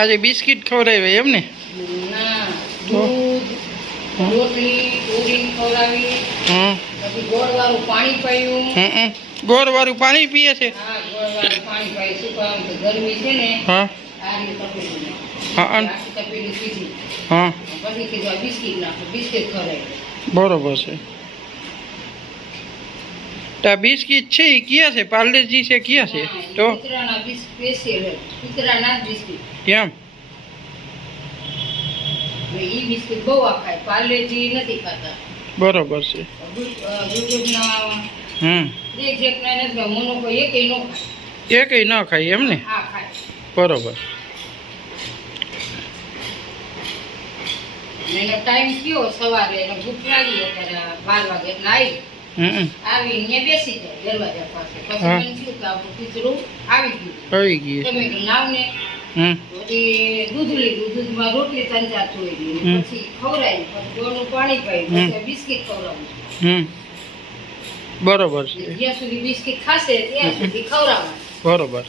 આજે બિસ્કિટ ખવડાવી એમ ને? ગોળ હં પાણી હં હં ગોળવાળું પાણી પીએ છે? હા છે હા. આ રીતે તપેલી હા અન આખી તપેલી પીધી હા પછી કીધું આ બિસ્કિટ નાખો બિસ્કિટ ખવડાવી બરોબર છે તો આ બિસ્કિટ છે એ કયા છે પાર્લેજી છે કયા છે તો કૂતરાના બિસ્કિટ સ્પેશિયલ કૂતરાના જ બિસ્કિટ કેમ ને ઈ બિસ્કિટ બહુ આ ખાય પાર્લેજી નથી ખાતા બરોબર છે ગ્લુકોઝના હમ એક જેટલા નથી ખાય મોનો કોઈ એકેય નો ખાય એ કંઈ ન ખાય એમ ને હા ખાય બરોબર અને એનો ટાઈમ કયો સવારે એને ભૂખ લાગી અત્યારે બાર વાગે એટલે આવી હમ આવી બેસી જાય દરવાજા પાસે. પછી મને આવી ગયું. તમે દૂધ લીધું દૂધમાં રોટલી પછી ખવડાવી પછી પાણી પાયું. બિસ્કિટ ખવડાવું. બરોબર છે. જ્યાં સુધી બિસ્કિટ ખાશે ત્યાં સુધી બરોબર.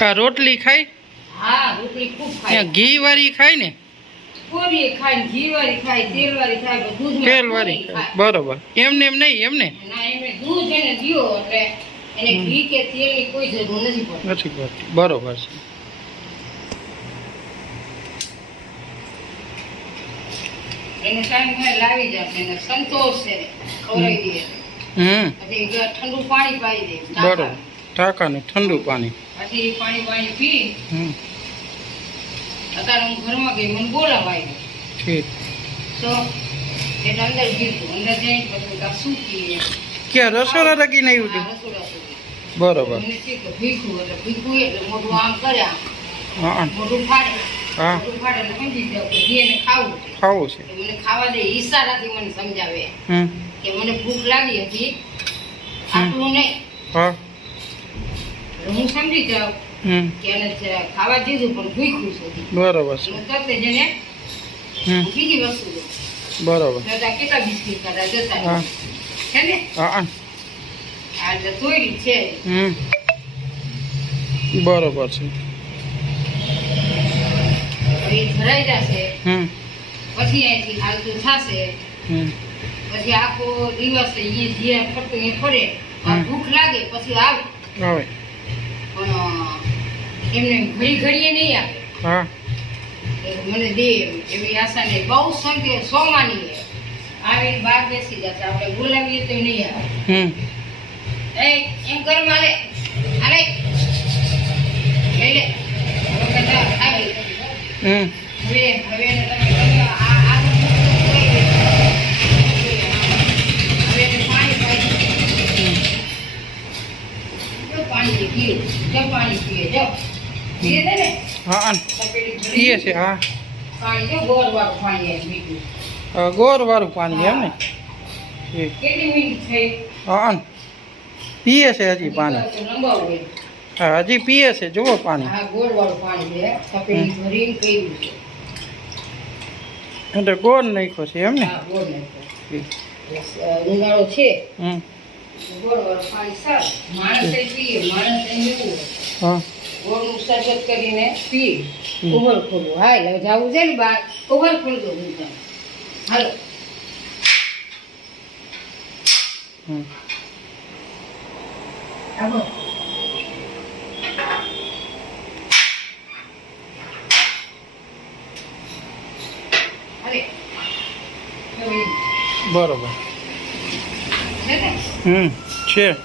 આ રોટલી ખાય હા રોટલી ખૂબ ખાય ઘી વાળી ખાય ને? ખાય ખાય ખાય ખાય. બરોબર. એમને એમ નહીં એમને. ના એમને દૂધ એને દ્યો એટલે એને ઘી કે તેલની કોઈ જરૂર નથી પડતી. નથી પડતી. બરોબર છે. એને ટાઈમ હોય લાવી જાય એને સંતોષ છે ખવડાવી દઈએ હમ. પછી ઠંડુ પાણી પાઈ દે બરોબર. ટાંકાનું ઠંડુ પાણી. પછી પાણી પાણી પી. હમ. અત્યારે હું ઘરમાં ગઈ મને બોલાવાય ઠીક. તો એટલે અંદર ગીતું અંદર જઈને પછી કાં શું કીએ ક્યાં રસોડા લગીને આવ્યું આ હતું રસોડા સુધી બરોબર. મને ભીખું એટલે ભીખું એટલે મોઢું આમ કર્યા હા મોઢું ફાડે. હા. મોઢું ફાડે એટલે સમજી જાવ કે ખાવું ખાવું છે. મને ખાવા દે ઈશારાથી મને સમજાવે. કે મને ભૂખ લાગી હતી. આટલું નહીં. હા. હું સમજી જાઉં કે એને ખાવા દીધું પણ ભૂખ્યું બરોબર છે. તરત જ એને બીજી વસ્તુ બરોબર. કેટલા બિસ્કીટ ખાધા? જતા. છે ને? હા હા. આ જે છે. બરોબર છે. એ ભરાઈ જશે. પછી અહીંથી હાલતું થશે. પછી આખો દિવસ એ જે ફરતું એ ફરે. ભૂખ લાગે પછી આવે. એમને ઘડી ઘડીએ નહીં આવે. હા. એ મને દે. એવી આશા નહીં. બહુ સંતે સોમાની આવી બહાર બેસી જશે. આપણે બોલાવીએ તો નહીં આવે. હમ. એ એમ કર મારે. અરે લઈ લે આવી હવે હવે તમે આ પાણી પીએ જો પાણી પીએ જો. પીએ છે ને હા હા. તપેલી ભરી પીએ છે હા પાણી જો ગોળ વાળું પાણી આવી મીઠું અ, ગોળવાળું પાણી એમ ને ઠીક કેટલી મિનિટ થઈ હા હા. પીએ છે હજી પાણી લંબાવું હા હજી પીએ છે જુઓ પાણી હા ગોળ વાળું પાણી છે તપેલી ભરીને કર્યું છે એટલે ગોળ નાખ્યો છે એમ ને હા ગોળ નાખ્યો ઠીક. અ, ઉનાળો છે હમ ગોળ વાળું પાણી સારું માણસ પીએ માણસ એવું હોય હા ગોળનું શરબત કરીને પી ઉભર ખોલું હા એટલે જવું છે ને બહાર ઉભર ખોલતો હું હાલો. આવો. બરોબર. હમ છે.